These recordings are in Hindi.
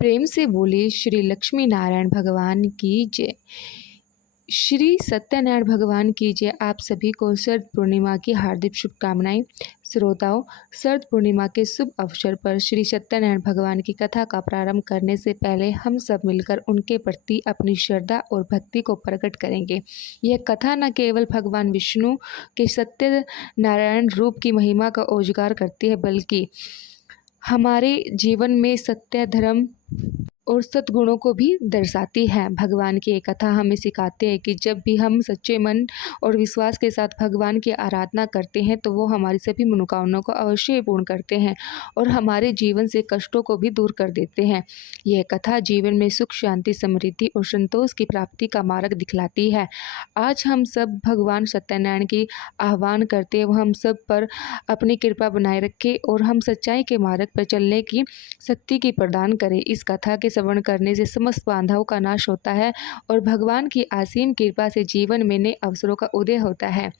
प्रेम से बोले श्री लक्ष्मी नारायण भगवान की जय। श्री सत्यनारायण भगवान की जय। आप सभी को शरद पूर्णिमा की हार्दिक शुभकामनाएं। श्रोताओं, शरद पूर्णिमा के शुभ अवसर पर श्री सत्यनारायण भगवान की कथा का प्रारंभ करने से पहले हम सब मिलकर उनके प्रति अपनी श्रद्धा और भक्ति को प्रकट करेंगे। यह कथा न केवल भगवान विष्णु के सत्यनारायण रूप की महिमा का उजागर करती है, बल्कि हमारे जीवन में सत्य, धर्म और सद्गुणों को भी दर्शाती है। भगवान की ये कथा हमें सिखाते हैं कि जब भी हम सच्चे मन और विश्वास के साथ भगवान की आराधना करते हैं तो वो हमारी सभी मनोकामनाओं को अवश्य पूर्ण करते हैं और हमारे जीवन से कष्टों को भी दूर कर देते हैं। यह कथा जीवन में सुख, शांति, समृद्धि और संतोष की प्राप्ति का मार्ग दिखलाती है। आज हम सब भगवान सत्यनारायण की आह्वान करते हैं वो हम सब पर अपनी कृपा बनाए रखे और हम सच्चाई के मार्ग पर चलने की शक्ति की प्रदान करें। इस कथा के श्रवण करने से समस्त बाधाओं का नाश होता है और भगवान की असीम कृपा से जीवन में नए अवसरों का उदय होता है।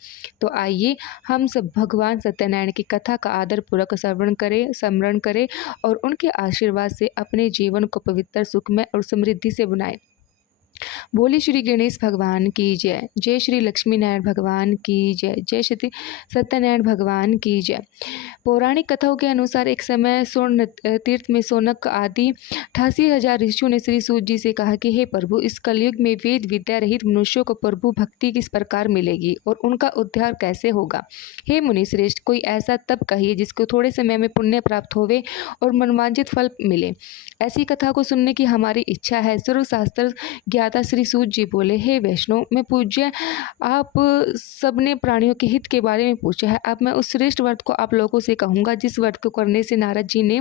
तो आइए हम सब भगवान सत्यनारायण की कथा का आदर पूर्वक श्रवण करें, स्मरण करें और उनके आशीर्वाद से अपने जीवन को पवित्र, सुखमय और समृद्धि से बनाएं। बोली श्री गणेश भगवान की जय। जय श्री लक्ष्मी नारायण भगवान की जय। जय श्री सत्यनारायण भगवान की जय। पौराणिक कथाओं के अनुसार एक समय स्वर्ण तीर्थ में सोनक आदि 88,000 ऋषियों ने श्री सूत जी से कहा कि हे प्रभु, इस कलयुग में वेद विद्या रहित मनुष्यों को प्रभु भक्ति किस प्रकार मिलेगी और उनका उद्धार कैसे होगा। हे मुनि श्रेष्ठ, कोई ऐसा तप कहिए जिसको थोड़े समय में पुण्य प्राप्त होवे और मनवांछित फल मिले। ऐसी कथा को सुनने की हमारी इच्छा है। सर्वशास्त्र ज्ञाता श्री सूत जी बोले, हे वैष्णव, मैं पूज्य, आप सबने प्राणियों के हित के बारे में पूछा है। अब मैं उस श्रेष्ठ व्रत को आप लोगों से कहूँगा जिस व्रत को करने से नारद जी ने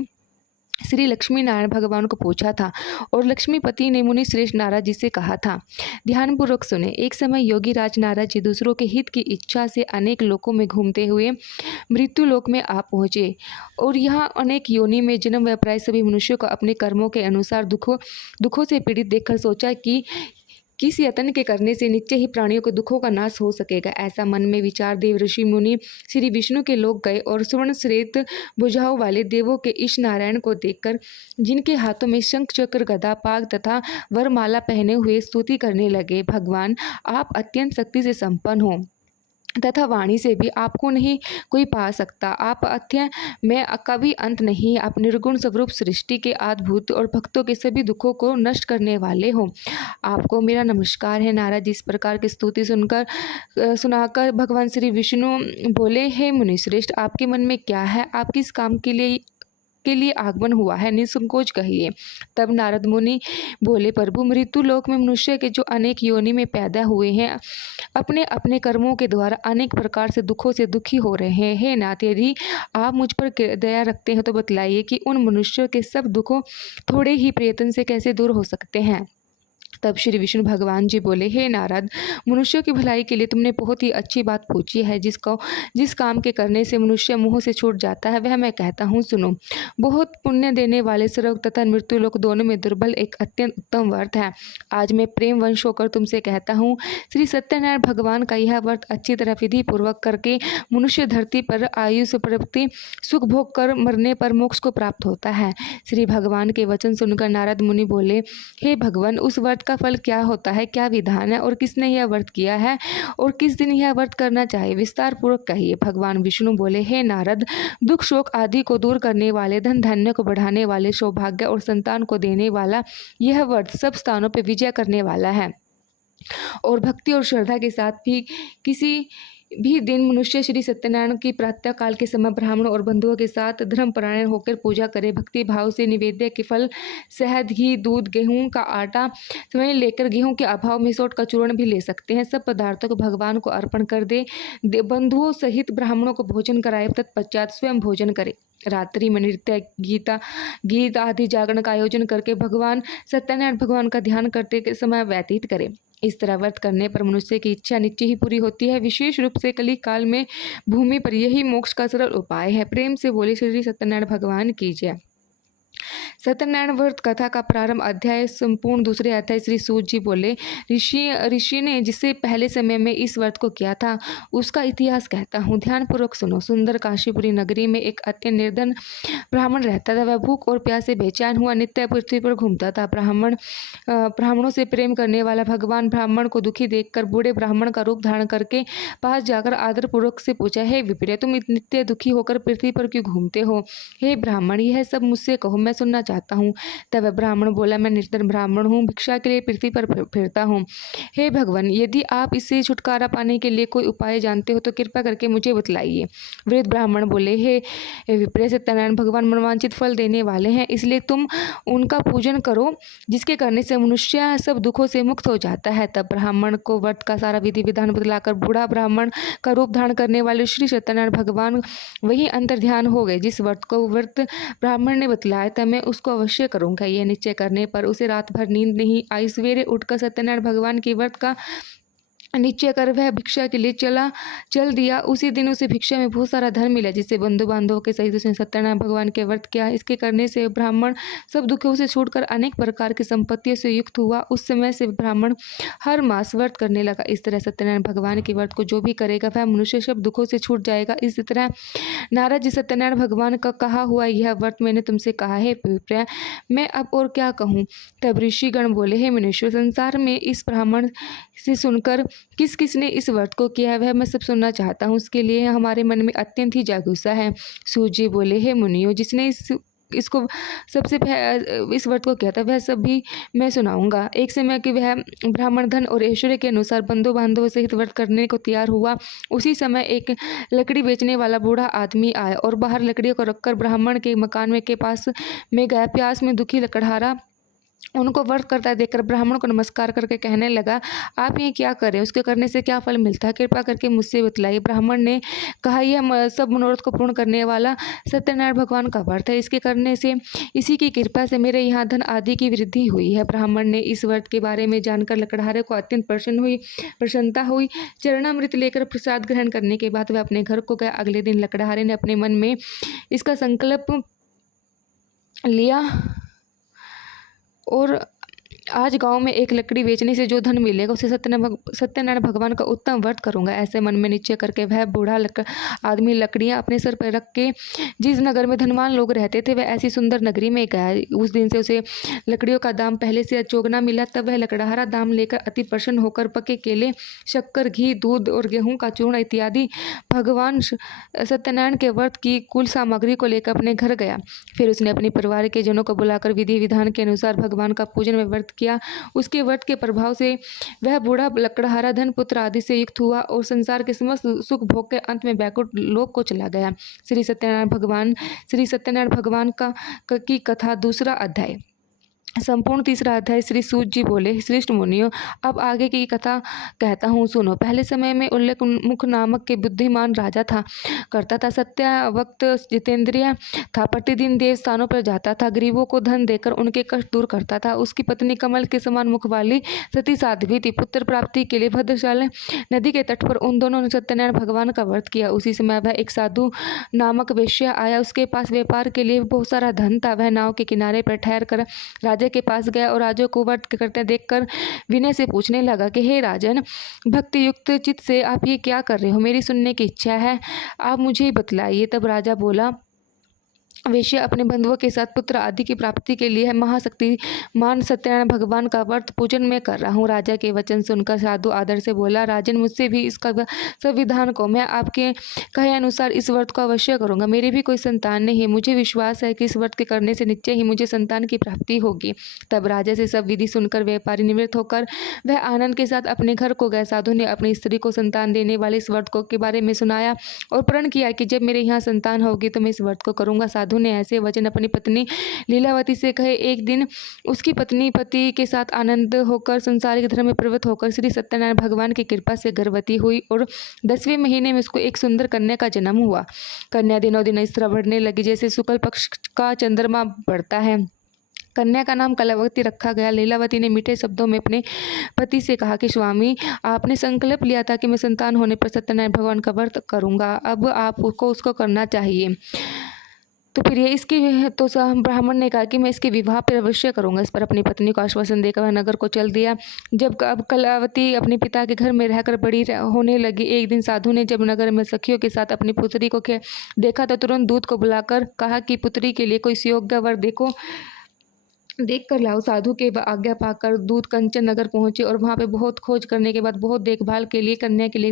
श्री लक्ष्मी नारायण भगवान को पूछा था और लक्ष्मीपति ने मुनि श्रेष्ठ नारद जी से कहा था। ध्यानपूर्वक सुने। एक समय योगी राज नारद जी दूसरों के हित की इच्छा से अनेक लोकों में घूमते हुए मृत्यु लोक में आ पहुँचे और यहाँ अनेक योनि में जन्म व प्राय सभी मनुष्यों को अपने कर्मों के अनुसार दुखों से पीड़ित देखकर सोचा कि किस यत्न के करने से निश्चय ही प्राणियों के दुखों का नाश हो सकेगा। ऐसा मन में विचार देव ऋषि मुनि श्री विष्णु के लोक गए और स्वर्ण श्वेत भुजाओं वाले देवों के इस नारायण को देखकर, जिनके हाथों में शंख, चक्र, गदा, पाग तथा वरमाला पहने हुए स्तुति करने लगे। भगवान, आप अत्यंत शक्ति से संपन्न हो तथा वाणी से भी आपको नहीं कोई पा सकता। आप अथ्य में कभी अंत नहीं। आप निर्गुण स्वरूप, सृष्टि के आद्भुत और भक्तों के सभी दुखों को नष्ट करने वाले हो। आपको मेरा नमस्कार है। नारद जी इस प्रकार की स्तुति सुनाकर भगवान श्री विष्णु बोले, हे मुनिश्रेष्ठ, आपके मन में क्या है? आप किस काम के लिए आगमन हुआ है? निसंकोच कहिए। तब नारद मुनि बोले, प्रभु, मृत्यु लोक में मनुष्य के जो अनेक योनि में पैदा हुए हैं, अपने अपने कर्मों के द्वारा अनेक प्रकार से दुखों से दुखी हो रहे हैं। हे नाथ, यदि आप मुझ पर दया रखते हैं तो बतलाइए कि उन मनुष्यों के सब दुखों थोड़े ही प्रयत्न से कैसे दूर हो सकते हैं। तब श्री विष्णु भगवान जी बोले, हे नारद, मनुष्यों की भलाई के लिए तुमने बहुत ही अच्छी बात पूछी है। जिस काम के करने से मनुष्य मुंह से छूट जाता है वह मैं कहता हूँ, सुनो। बहुत पुण्य देने वाले स्वर्ग तथा मृत्यु लोक दोनों में दुर्बल एक अत्यंत उत्तम व्रत है। आज मैं प्रेम वंश होकर तुमसे कहता हूँ, श्री सत्यनारायण भगवान का यह व्रत अच्छी तरह विधि पूर्वक करके मनुष्य धरती पर आयुष्य प्रवृत्ति सुख भोग कर मरने पर मोक्ष को प्राप्त होता है। श्री भगवान के वचन सुनकर नारद मुनि बोले, हे भगवान, उस व्रत का फल क्या होता है, क्या विधान है और किसने यह व्रत किया है और किस दिन यह व्रत करना चाहिए? विस्तार पूर्वक कहिए। भगवान विष्णु बोले, हे नारद, दुख, शोक आदि को दूर करने वाले, धन धान्य को बढ़ाने वाले, सौभाग्य और संतान को देने वाला यह व्रत सब स्थानों पर विजय करने वाला है और भक्ति और श्रद्धा के साथ भी किसी भी दिन मनुष्य श्री सत्यनारायण की प्रातः काल के समय ब्राह्मणों और बंधुओं के साथ धर्मपरायण होकर पूजा करे। भक्ति भाव से निवेद्य के फल शहद, घी, दूध, गेहूं का आटा स्वयं लेकर गेहूं के अभाव में सोट का चूर्ण भी ले सकते हैं। सब पदार्थों को भगवान को अर्पण कर दे। बंधुओं सहित ब्राह्मणों को भोजन कराए, तत्पश्चात स्वयं भोजन करे। रात्रि में नृत्य, गीत आदि जागरण का आयोजन करके भगवान सत्यनारायण भगवान का ध्यान करते के समय व्यतीत करे। इस तरह व्रत करने पर मनुष्य की इच्छा निश्चय ही पूरी होती है। विशेष रूप से कली काल में भूमि पर यही मोक्ष का सरल उपाय है। प्रेम से बोले श्री सत्यनारायण भगवान की जय। सत्यनारायण व्रत कथा का प्रारंभ अध्याय संपूर्ण दूसरे अध्याय। श्री सूत जी बोले, ऋषि ने जिससे पहले समय में इस व्रत को किया था उसका इतिहास कहता हूँ, ध्यानपूर्वक सुनो। सुंदर काशीपुरी नगरी में एक अत्यंत निर्धन ब्राह्मण रहता था। वह भूख और प्यास से बेचैन हुआ नित्य पृथ्वी पर घूमता था। ब्राह्मणों से प्रेम करने वाला भगवान ब्राह्मण को दुखी देखकर बूढ़े ब्राह्मण का रूप धारण करके पास जाकर आदरपूर्वक से पूछा, हे विप्र, तुम नित्य दुखी होकर पृथ्वी पर क्यों घूमते हो? हे ब्राह्मण, यह सब मुझसे कहो, मैं सुनना चाहता हूँ। तब वह ब्राह्मण बोला, मैं निर्धन ब्राह्मण हूँ, भिक्षा के लिए पृथ्वी पर फिरता हूँ। हे भगवान, यदि आप इससे छुटकारा पाने के लिए कोई उपाय जानते हो तो कृपा करके मुझे बतलाइए। वृद्ध ब्राह्मण बोले, हे विप्र, सत्यनारायण भगवान मनोवांछित फल देने वाले हैं, इसलिए तुम उनका पूजन करो, जिसके करने से मनुष्य सब दुखों से मुक्त हो जाता है। तब ब्राह्मण को व्रत का सारा विधि विधान बतलाकर बूढ़ा ब्राह्मण का रूप धारण करने वाले श्री सत्यनारायण भगवान वही अंतर ध्यान हो गए। जिस व्रत ब्राह्मण ने बतलाया था मैं उसको अवश्य करूंगा। यह निश्चय करने पर उसे रात भर नींद नहीं आई। सवेरे उठकर सत्यनारायण भगवान के व्रत का निश्चय कर वह भिक्षा के लिए चल दिया। उसी दिन उसे भिक्षा में बहुत सारा धन मिला, जिससे बंधु बांधवों के सहित उसने सत्यनारायण भगवान के व्रत किया। इसके करने से ब्राह्मण सब दुखों से छूटकर अनेक प्रकार की संपत्तियों से युक्त हुआ। उस समय से ब्राह्मण हर मास व्रत करने लगा। इस तरह सत्यनारायण भगवान के व्रत को जो भी करेगा वह मनुष्य सब दुखों से छूट जाएगा। इसी तरह नारद जी से भगवान का कहा हुआ यह व्रत मैंने तुमसे कहा है विप्र, मैं अब और क्या कहूँ। तब ऋषिगण बोले, हे मनुष्य, संसार में इस ब्राह्मण से सुनकर किस किस ने इस व्रत को किया है वह मैं सब सुनना चाहता हूँ। उसके लिए हमारे मन में अत्यंत ही जागरूकता है। सूत जी बोले, हे मुनियों, जिसने इस व्रत को किया था वह सब भी मैं सुनाऊंगा। एक समय कि वह ब्राह्मण धन और ऐश्वर्य के अनुसार बंधु बांधवों सहित व्रत करने को तैयार हुआ। उसी समय एक लकड़ी बेचने वाला बूढ़ा आदमी आया और बाहर लकड़ियों को रखकर ब्राह्मण के मकान के पास में गया। प्यास में दुखी लकड़हारा उनको व्रत करता देखकर ब्राह्मण को नमस्कार करके कहने लगा, आप ये क्या करें? उसके करने से क्या फल मिलता है? कृपा करके मुझसे बतलाइए। ब्राह्मण ने कहा, यह सब मनोरथ को पूर्ण करने वाला सत्यनारायण भगवान का व्रत है। इसके करने से इसी की कृपा से मेरे यहाँ धन आदि की वृद्धि हुई है। ब्राह्मण ने इस व्रत के बारे में जानकर लकड़हारे को अत्यंत प्रसन्नता हुई। चरणामृत लेकर प्रसाद ग्रहण करने के बाद वह अपने घर को गया। अगले दिन लकड़हारे ने अपने मन में इसका संकल्प लिया और आज गांव में एक लकड़ी बेचने से जो धन मिलेगा उसे सत्यनारायण भगवान का उत्तम व्रत करूंगा। ऐसे मन में निश्चय करके वह बूढ़ा आदमी लकड़ियां अपने सर पर रख के जिस नगर में धनवान लोग रहते थे वह ऐसी सुंदर नगरी में गया। उस दिन से उसे लकड़ियों का दाम पहले से चौगुना मिला। तब वह लकड़हारा दाम लेकर अति प्रसन्न होकर पके केले, शक्कर, घी, दूध और गेहूँ का चूर्ण इत्यादि भगवान सत्यनारायण के व्रत की कुल सामग्री को लेकर अपने घर गया। फिर उसने अपने परिवार के जनों को बुलाकर विधि विधान के अनुसार भगवान का पूजन में व्रत किया। उसके व्रत के प्रभाव से वह बूढ़ा लकड़हारा धन पुत्र आदि से युक्त हुआ और संसार के समस्त सुख भोग के अंत में बैकुंठ लोक को चला गया। श्री सत्यनारायण भगवान की कथा दूसरा अध्याय। संपूर्ण तीसरा अध्याय। श्री सूत जी बोले, श्रेष्ठ मुनियों, अब आगे की कथा कहता हूँ, सुनो। पहले समय में उल्लेख मुख नामक के बुद्धिमान राजा करता था। सत्यवक्त, जितेंद्रिय था। प्रतिदिन देव स्थानों पर जाता था। गरीबों को धन देकर उनके कष्ट दूर करता था। उसकी पत्नी कमल के समान मुख वाली सती साध्वी थी। पुत्र प्राप्ति के लिए भद्रशाली नदी के तट पर उन दोनों ने सत्यनारायण भगवान का व्रत किया। उसी समय वह एक साधु नामक वेश्या आया। उसके पास व्यापार के लिए बहुत सारा धन था। वह नाव के किनारे पर ठहर कर राजा के पास गया और राजा को व्रत करते देखकर विनय से पूछने लगा कि हे राजन, भक्ति युक्त चित्त से आप ये क्या कर रहे हो? मेरी सुनने की इच्छा है, आप मुझे बताइए। तब राजा बोला, वेश्या अपने बंधुओं के साथ पुत्र आदि की प्राप्ति के लिए महाशक्तिमान सत्यनारायण भगवान का व्रत पूजन में कर रहा हूँ। राजा के वचन सुनकर साधु आदर से बोला, राजन, मुझसे भी इसका संविधान को, मैं आपके कहे अनुसार इस व्रत को अवश्य करूँगा। मेरी भी कोई संतान नहीं है। मुझे विश्वास है कि इस व्रत के करने से निश्चय ही मुझे संतान की प्राप्ति होगी। तब राजा से सब विधि सुनकर व्यापारी निवृत्त होकर वह आनंद के साथ अपने घर को गए। साधु ने अपनी स्त्री को संतान देने वाले इस व्रत के बारे में सुनाया और प्रण किया कि जब मेरे यहाँ संतान होगी तो मैं इस व्रत को करूँगा। साधु ने ऐसे वचन अपनी पत्नी लीलावती से कहे। एक दिन उसकी पत्नी पति के साथ आनंद होकर संसारिक धर्म में प्रवृत्त होकर श्री सत्यनारायण भगवान की कृपा से गर्भवती हुई और 10वें महीने में उसको एक सुंदर कन्या का जन्म हुआ। कन्या दिनों दिन इस तरह बढ़ने लगी जैसे शुक्ल पक्ष का चंद्रमा बढ़ता है। कन्या का नाम कलावती रखा गया। लीलावती ने मीठे शब्दों में अपने पति से कहा कि स्वामी, आपने संकल्प लिया था कि मैं संतान होने पर सत्यनारायण भगवान का व्रत करूंगा। अब आपको उसको करना चाहिए। तो फिर ये इसकी तो ब्राह्मण ने कहा कि मैं इसके विवाह पर अवश्य करूँगा। इस पर अपनी पत्नी को आश्वासन देकर वह नगर को चल दिया। जब अब कलावती अपने पिता के घर में रहकर बड़ी होने लगी, एक दिन साधु ने जब नगर में सखियों के साथ अपनी पुत्री को देखा तो तुरंत दूत को बुलाकर कहा कि पुत्री के लिए कोई सुयोग्य वर देख कर लाओ। साधु के आज्ञा पाकर दूत कंचन नगर पहुंचे और वहां पे बहुत खोज करने के बाद बहुत देखभाल के लिए कन्या के लिए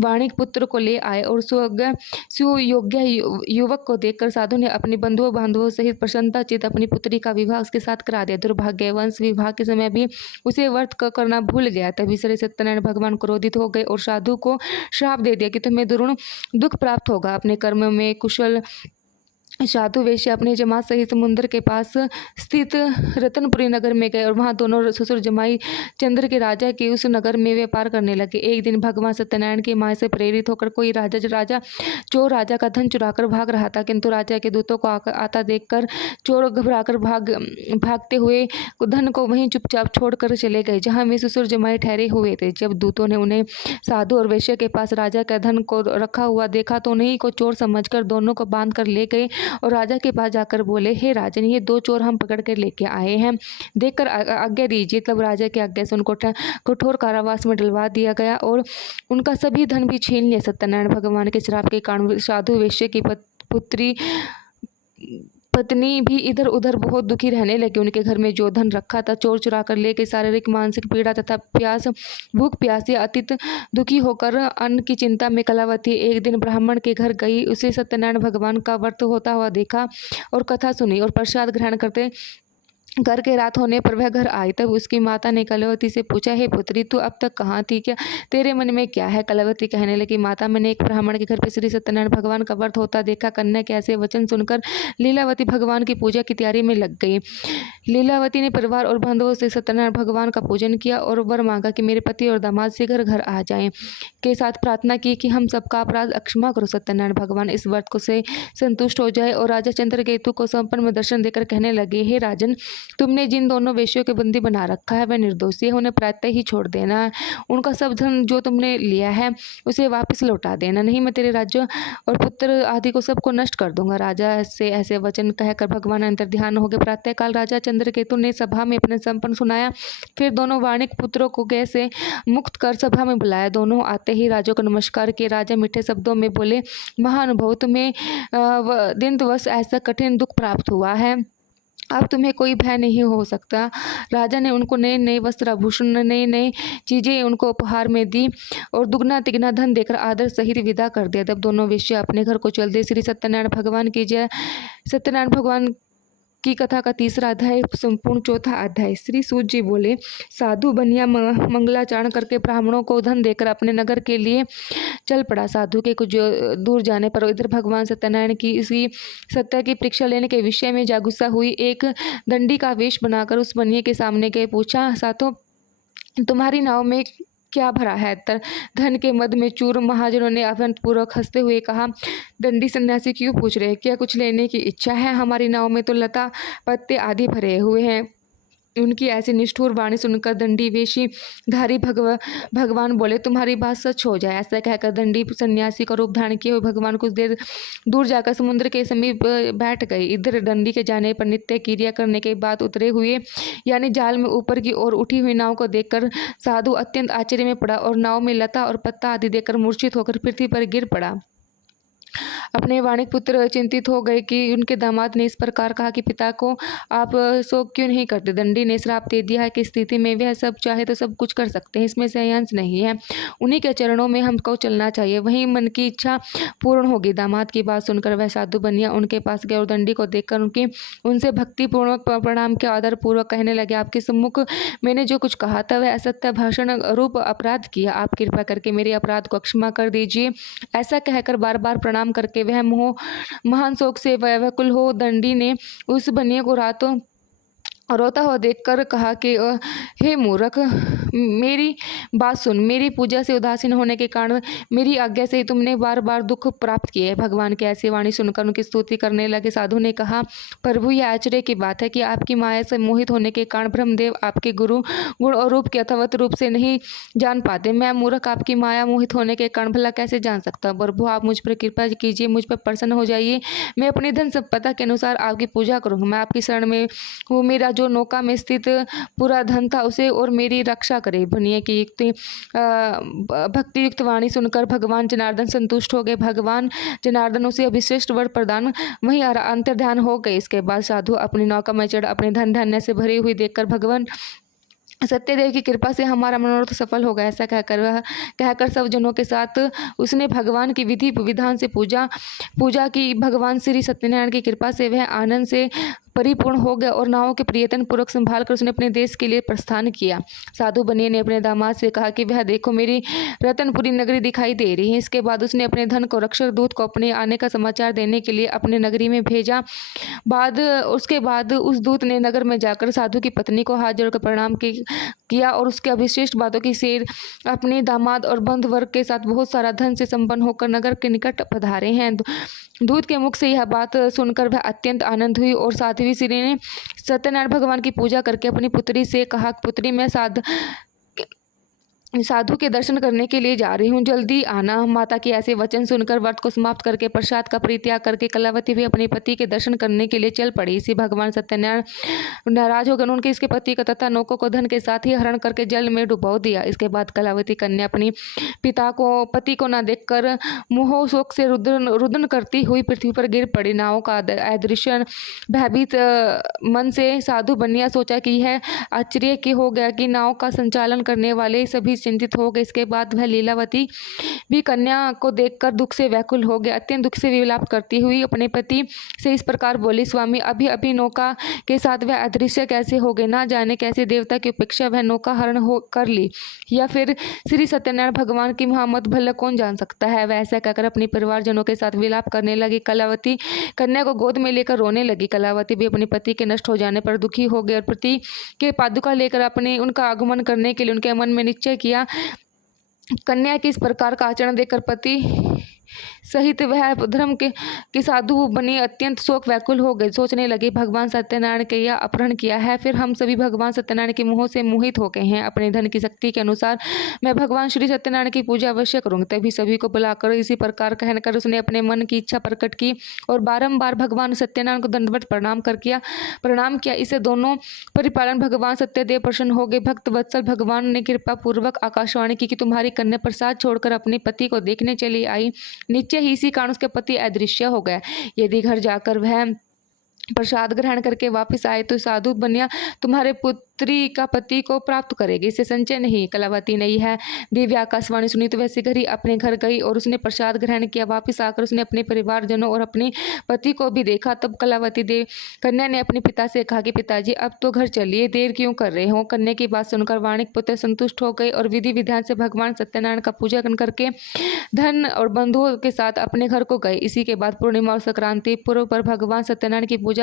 वाणिक पुत्र को ले आए और सुयोग्य युवक को देखकर साधु ने अपने बंधुओं बांधवों सहित प्रसन्नताचित अपनी पुत्री का विवाह उसके साथ करा दिया। दुर्भाग्यवंश विवाह के समय भी उसे व्रत करना भूल गया। तभी श्री सत्यनारायण भगवान क्रोधित हो गए और साधु को श्राप दे दिया कि तुम्हें दारुण दुख प्राप्त होगा। अपने कर्म में कुशल साधु वेश्या अपने जमात सहित समुद्र के पास स्थित रतनपुरी नगर में गए और वहां दोनों ससुर जमाई चंद्र के राजा के उस नगर में व्यापार करने लगे। एक दिन भगवान सत्यनारायण की मां से प्रेरित होकर कोई राजा चोर राजा का धन चुराकर भाग रहा था, किंतु राजा के दूतों को आता देखकर चोर घबराकर भागते हुए धन को वहीं चुपचाप छोड़कर चले गए जहाँ वे ससुर जमाई ठहरे हुए थे। जब दूतों ने उन्हें साधु और वेश्या के पास राजा का धन को रखा हुआ देखा तो उन्हीं को चोर समझकर दोनों को बांध कर ले गए और राजा के पास जाकर बोले, हे राजन, ये दो चोर हम पकड़ कर लेके आए हैं, देखकर आज्ञा दीजिए। तब राजा की आज्ञा से उनको कठोर कारावास में डलवा दिया गया और उनका सभी धन भी छीन लिया। सत्यनारायण भगवान के श्राप के कारण साधु वेश्या की पत्नी भी इधर उधर बहुत दुखी रहने लगी। उनके घर में जो धन रखा था चोर चुरा कर लेके शारीरिक मानसिक पीड़ा तथा भूख प्यास से अतीत दुखी होकर अन्न की चिंता में कलावती एक दिन ब्राह्मण के घर गई। उसे सत्यनारायण भगवान का व्रत होता हुआ देखा और कथा सुनी और प्रसाद ग्रहण करते करके रात होने पर वह घर आई। तब उसकी माता ने कलावती से पूछा, हे पुत्री, तू अब तक कहाँ थी? क्या तेरे मन में क्या है? कलावती कहने लगी, माता, मैंने एक ब्राह्मण के घर पर श्री सत्यनारायण भगवान का व्रत होता देखा। कन्या के ऐसे वचन सुनकर लीलावती भगवान की पूजा की तैयारी में लग गई। लीलावती ने परिवार और बंधुओं से सत्यनारायण भगवान का पूजन किया और वर मांगा कि मेरे पति और दामाद से घर आ जाएं। के साथ प्रार्थना की कि हम सबका अपराध क्षमा करो। सत्यनारायण भगवान इस व्रत को से संतुष्ट हो जाए और राजा चंद्रकेतु को संपन्न में दर्शन देकर कहने लगे, हे राजन, तुमने जिन दोनों वेश्यों के बंदी बना रखा है वह निर्दोषी है, उन्हें प्रायतः ही छोड़ देना है। उनका सब धन जो तुमने लिया है उसे वापस लौटा देना, नहीं मैं तेरे राज्य और पुत्र आदि को सबको नष्ट कर दूंगा। राजा से ऐसे वचन कहकर भगवान अंतर ध्यान हो गए। प्रातःकाल राजा चंद्रकेतु ने सभा में अपने संपन्न सुनाया। फिर दोनों वाणिक पुत्रों को गृह से मुक्त कर सभा में बुलाया। दोनों आते ही राजा को नमस्कार किए। राजा मीठे शब्दों में बोले, महानुभाव, तुम्हें दिनवश ऐसा कठिन दुख प्राप्त हुआ है, अब तुम्हें कोई भय नहीं हो सकता। राजा ने उनको नए नए वस्त्र आभूषण नई नई चीजें उनको उपहार में दी और दुगना तिगना धन देकर आदर सहित विदा कर दिया। तब दोनों वेश्या अपने घर को चल दी। श्री सत्यनारायण भगवान की जय। सत्यनारायण भगवान की कथा का तीसरा अध्याय संपूर्ण चौथा अध्याय। श्री सूत जी बोले, साधु बनिया मंगलाचरण करके ब्राह्मणों को धन देकर अपने नगर के लिए चल पड़ा। साधु के कुछ दूर जाने पर इधर भगवान सत्यनारायण की इसी सत्य की परीक्षा लेने के विषय में जागुस्सा हुई। एक दंडी का वेश बनाकर उस बनिए के सामने गए। पूछा, साधु, तुम्हारी नाव में क्या भरा है? धन के मद में चूर। महाजनों ने आनंदपूर्वक हंसते हुए कहा, दंडी सन्यासी क्यों पूछ रहे हैं? क्या कुछ लेने की इच्छा है? हमारी नाव में तो लता पत्ते आदि भरे हुए हैं। उनकी ऐसी निष्ठुर वाणी सुनकर दंडी वेशी धारी भगवान बोले, तुम्हारी बात सच हो जाए। ऐसा कहकर दंडी सन्यासी का रूप धारण किए हुए भगवान कुछ देर दूर जाकर समुद्र के समीप बैठ गए। इधर दंडी के जाने पर नित्य क्रिया करने के बाद उतरे हुए यानी जाल में ऊपर की ओर उठी हुई नाव को देखकर साधु अत्यंत आश्चर्य में पड़ा और नाव में लता और पत्ता आदि देखकर मूर्छित होकर पृथ्वी पर गिर पड़ा। अपने वाणिक पुत्र चिंतित हो गए कि उनके दामाद ने इस प्रकार कहा कि पिता को आप शोक क्यों नहीं करते? दंडी ने श्राप दे दिया है कि स्थिति में वह सब चाहे तो सब कुछ कर सकते हैं, इसमें संशय नहीं है। उन्हीं के चरणों में हमको चलना चाहिए, वहीं मन की इच्छा पूर्ण होगी। दामाद की बात सुनकर वह साधु बनिया उनके पास गए और दंडी को देखकर उनसे भक्तिपूर्वक प्रणाम के आदर पूर्वक कहने लगे, आपके सम्मुख मैंने जो कुछ कहा था वह असत्य भाषण रूप अपराध किया, आप कृपा करके मेरे अपराध को क्षमा कर दीजिए। ऐसा कहकर बार बार प्रणाम करके वह महान शोक से व्याकुल हो दंडी ने उस बनिए को रोता हुआ देखकर कहा कि हे मूर्ख, मेरी बात सुन, मेरी पूजा से उदासीन होने के कारण मेरी आज्ञा से ही तुमने बार बार दुख प्राप्त किए है। भगवान की ऐसी वाणी सुनकर उनकी स्तुति करने लगे। साधु ने कहा, प्रभु यह आश्चर्य की बात है कि आपकी माया से मोहित होने के कारण ब्रह्मदेव आपके गुरु गुण और रूप के अथवत रूप से नहीं जान पाते। मैं मूर्ख आपकी माया मोहित होने के कारण भला कैसे जान सकता। प्रभु आप मुझ पर कृपा कीजिए, मुझ पर प्रसन्न हो जाइए। मैं अपनी धन संपदा के अनुसार आपकी पूजा करूँगा। मैं आपकी शरण में हूँ। मेरा जो नौका में स्थित पूरा धन था उसे और मेरी रक्षा करे। बनिए की युक्ति भक्ति युक्त वाणी सुनकर भगवान जनार्दन संतुष्ट हो गए। भगवान जनार्दन उसे अभिश्रेष्ठ वर प्रदान वहीं अंतर्ध्यान हो गए। इसके बाद साधु अपनी नौका में चढ़ अपने धन धान्य से भरी हुई देखकर भगवान सत्यदेव की कृपा से हमारा मनोरथ सफल हो गया, ऐसा कहकर सब जनों के साथ उसने भगवान की विधि विधान से पूजा की। भगवान श्री सत्यनारायण की कृपा से वह आनंद से परिपूर्ण हो गया और नावों के प्रियतन पूर्वक संभाल कर उसने अपने देश के लिए प्रस्थान किया। साधु बनिए ने अपने दामाद से कहा कि वह देखो मेरी रतनपुरी नगरी दिखाई दे रही है। इसके बाद उसने अपने धन को रक्षक दूत को अपने आने का समाचार देने के लिए अपने नगरी में भेजा। उसके बाद उस दूत ने नगर में जाकर साधु की पत्नी को हाथ जोड़कर प्रणाम किया और उसके अविशिष्ट बातों की सेर अपने दामाद और बंधु वर्ग के साथ बहुत सारा धन से संपन्न होकर नगर के निकट पधारे हैं। दूत के मुख से यह बात सुनकर वह अत्यंत आनंद हुई और साध्वी श्री ने सत्यनारायण भगवान की पूजा करके अपनी पुत्री से कहा, पुत्री मैं साधु के दर्शन करने के लिए जा रही हूँ, जल्दी आना। माता के ऐसे वचन सुनकर व्रत को समाप्त करके प्रसाद का परित्याग करके कलावती भी अपने पति के दर्शन करने के लिए चल पड़ी। इसी भगवान सत्यनारायण नाराज होकर उनके इसके पति का तथा नौकों को धन के साथ ही हरण करके जल में डुबो दिया। इसके बाद कलावती कन्या अपनी पति को न देखकर मोह शोक से रुदन करती हुई पृथ्वी पर गिर पड़ी। नावों का अदृश्य भयभीत मन से साधु बनिया सोचा कि यह आश्चर्य की हो गया कि नाव का संचालन करने वाले सभी चिंतित हो गए। इसके बाद वह लीलावती भी कन्या को देखकर दुख से व्याकुल हो गया। अत्यंत दुख से विलाप करती हुई अपने पति से इस प्रकार बोली, स्वामी अभी अभी नौका के साथ वह अदृश्य कैसे हो गए, ना जाने कैसे देवता की उपेक्षा वह नौका हरण कर ली, या फिर श्री सत्यनारायण भगवान की महामत भला कौन जान सकता है। वह ऐसा कहकर अपने परिवारजनों के साथ विलाप करने लगी। कलावती कन्या को गोद में लेकर रोने लगी। कलावती भी अपने पति के नष्ट हो जाने पर दुखी हो गई और पति के पादुका लेकर अपने उनका आगमन करने के लिए उनके मन में निश्चय किया। कन्या के इस प्रकार का आचरण देखकर पति सहित वह धर्म के साधु बने अत्यंत शोक व्याकुल हो गए। सोचने लगे, भगवान सत्यनारायण के यह अपहरण किया है, फिर हम सभी भगवान सत्यनारायण के मोह से मोहित हो गए हैं। अपने धन की शक्ति के अनुसार मैं भगवान श्री सत्यनारायण की पूजा अवश्य करूंगी। तभी सभी को बुलाकर इसी प्रकार कहकर उसने अपने मन की इच्छा प्रकट की और बारंबार भगवान सत्यनारायण को दंडवत प्रणाम किया। इसे दोनों परिपालन भगवान सत्यदेव प्रसन्न हो गए। भक्त वत्सल भगवान ने कृपा पूर्वक आकाशवाणी की कि तुम्हारी कन्या प्रसाद छोड़कर अपने पति को देखने चली आई। नीचे ही इसी कारण उसके पति अदृश्य हो गया। यदि घर जाकर वह प्रसाद ग्रहण करके वापस आए तो साधु बनिया तुम्हारे पुत्री का पति को प्राप्त करेगी, इसे संचय नहीं। कलावती ने यह दिव्य आकाशवाणी सुनी तो वैसे घर ही अपने घर गई और उसने प्रसाद ग्रहण किया। वापस आकर उसने अपने परिवारजनों और अपने पति को भी देखा। तब कलावती देव कन्या ने अपने पिता से कहा कि पिताजी अब तो घर चलिए, देर क्यों कर रहे हो। कन्या की बात सुनकर वाणिक पुत्र संतुष्ट हो गए और विधि विधान से भगवान सत्यनारायण का पूजा करके धन और बंधुओं के साथ अपने घर को गए। इसी के बाद पूर्णिमा और संक्रांति पूर्व पर भगवान सत्यनारायण की पूजा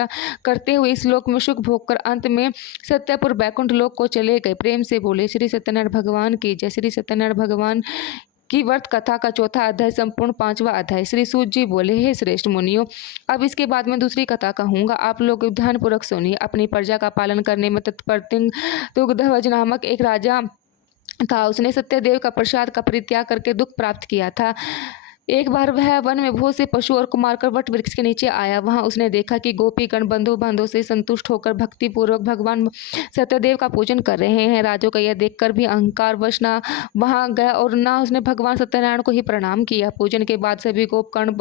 करते हुए इस लोक में सुख भोग कर अंत में सत्यपुर बैकुंठ लोक को चले गए। प्रेम से बोले श्री सत्यनारायण भगवान की जय। श्री सत्यनारायण भगवान की व्रत कथा का चौथा अध्याय संपूर्ण 5वां अध्याय। श्री सूत जी बोले, हे श्रेष्ठ मुनियों, अब इसके बाद मैं दूसरी कथा कहूँगा, आप लोग ध्यानपूर्वक सुनिए। अपनी प्रजा का पालन करने में तत्पर तुंगध्वज नामक एक राजा था। उसने सत्यदेव का प्रसाद का परित्याग करके दुख प्राप्त किया था। एक बार वह वन में बहुत से पशु और को मारकर वट वृक्ष के नीचे आया। वहां उसने देखा कि गोपीगण बंधु बांधों से संतुष्ट होकर भक्ति पूर्वक भगवान सत्यदेव का पूजन कर रहे हैं। राजो का यह देखकर भी अहंकार वश ना वहां गया और ना उसने भगवान सत्यनारायण को ही प्रणाम किया। पूजन के बाद सभी गोपगण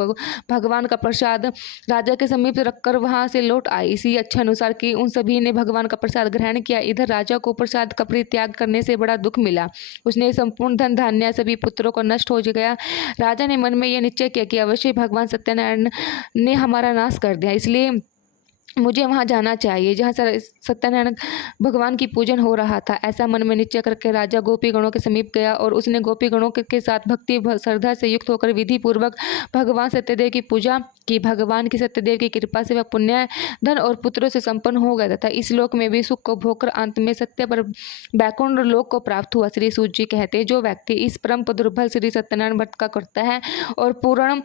भगवान का प्रसाद राजा के समीप रखकर वहां से लौट आए। इसी अच्छा अनुसार कि उन सभी ने भगवान का प्रसाद ग्रहण किया। इधर राजा को प्रसाद का परित्याग करने से बड़ा दुख मिला। उसने संपूर्ण धन धान्य सभी पुत्रों को नष्ट हो गया। राजा ने मन में यह निश्चय किया कि अवश्य भगवान सत्यनारायण ने हमारा नाश कर दिया, इसलिए मुझे वहाँ जाना चाहिए जहाँ सत्यनारायण भगवान की पूजन हो रहा था। ऐसा मन में निश्चय करके राजा गोपीगणों के समीप गया और उसने गोपीगणों के साथ भक्ति श्रद्धा से युक्त होकर विधि पूर्वक भगवान सत्यदेव की पूजा की। भगवान की सत्यदेव की कृपा से वह पुण्य धन और पुत्रों से संपन्न हो गया तथा इस लोक में भी सुख को भोगकर अंत में सत्य पर वैकुंठ लोक को प्राप्त हुआ। श्री सूत जी कहते हैं, जो व्यक्ति इस परम दुर्बल श्री सत्यनारायण व्रत का करता है और पूर्ण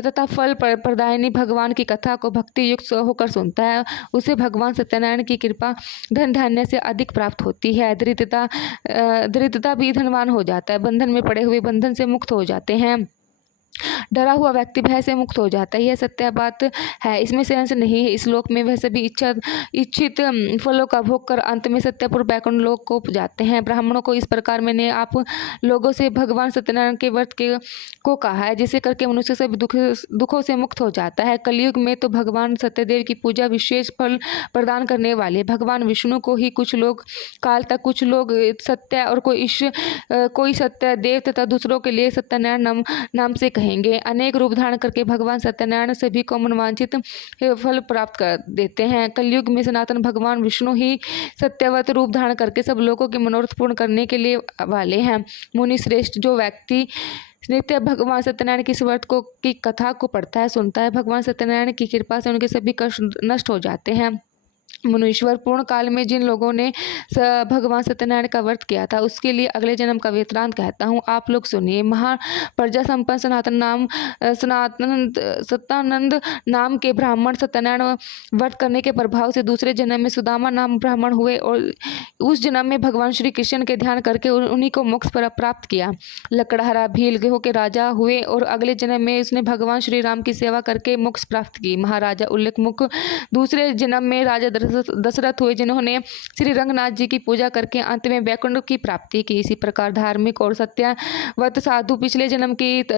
तथा फल प्रदायिनी भगवान की कथा को भक्ति युक्त होकर सुनता है, उसे भगवान सत्यनारायण की कृपा धन धान्य से अधिक प्राप्त होती है। दरिद्रता भी धनवान हो जाता है। बंधन में पड़े हुए बंधन से मुक्त हो जाते हैं। डरा हुआ व्यक्ति भय से मुक्त हो जाता है। यह सत्य बात है, इसमें सेंस नहीं है। इस लोक में वह सभी इच्छित फलों का भोग कर अंत में सत्यपुर वैकुंठ लोक को जाते हैं। ब्राह्मणों को इस प्रकार मैंने आप लोगों से भगवान सत्यनारायण के व्रत को कहा है, जिसे करके मनुष्य सभी दुखों से मुक्त हो जाता है। कलयुग में तो भगवान सत्यदेव की पूजा विशेष फल प्रदान करने वाले भगवान विष्णु को ही कुछ लोग काल तक, कुछ लोग सत्य और कोई सत्य देव तथा दूसरों के लिए सत्यनारायण नाम से कहेंगे। अनेक रूप धारण करके भगवान सत्यनारायण सभी को मनवांछित फल प्राप्त कर देते हैं। कलयुग में सनातन भगवान विष्णु ही सत्यवत रूप धारण करके सब लोगों के मनोरथ पूर्ण करने के लिए वाले हैं। मुनि श्रेष्ठ, जो व्यक्ति नित्य भगवान सत्यनारायण की इस व्रत की कथा को पढ़ता है, सुनता है, भगवान सत्यनारायण की कृपा से उनके सभी कष्ट नष्ट हो जाते हैं। मुनीश्वर, पूर्ण काल में जिन लोगों ने भगवान सत्यनारायण का व्रत किया था, उसके लिए अगले जन्म का वृत्तांत कहता हूँ, आप लोग सुनिए। प्रजा संपन्न सत्यानंद नाम के ब्राह्मण सत्यनारायण व्रत करने के प्रभाव से दूसरे जन्म में सुदामा नाम ब्राह्मण हुए और उस जन्म में भगवान श्री कृष्ण के ध्यान करके उन्हीं को मोक्ष प्राप्त किया। लकड़हारा भील गेहूं के राजा हुए और अगले जन्म में उसने भगवान श्री राम की सेवा करके मोक्ष प्राप्त की। महाराजा उल्लेखमुख दूसरे जन्म में राजा दशरथ हुए, जिन्होंने श्री रंगनाथ जी की पूजा करके अंत में वैकुंठ की प्राप्ति की। इसी प्रकार धार्मिक और सत्यवत साधु पिछले जन्म की